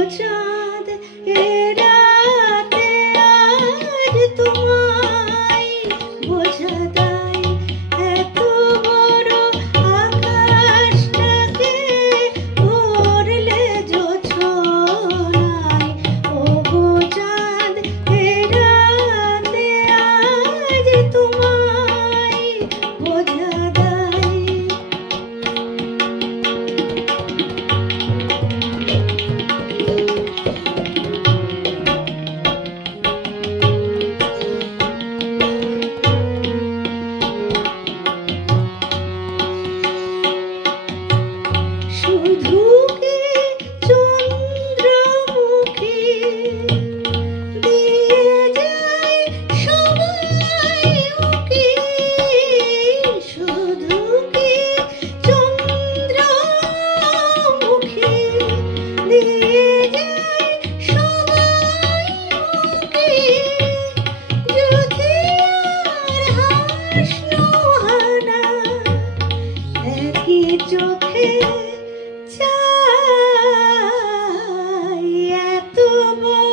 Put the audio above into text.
Mutter. Come on.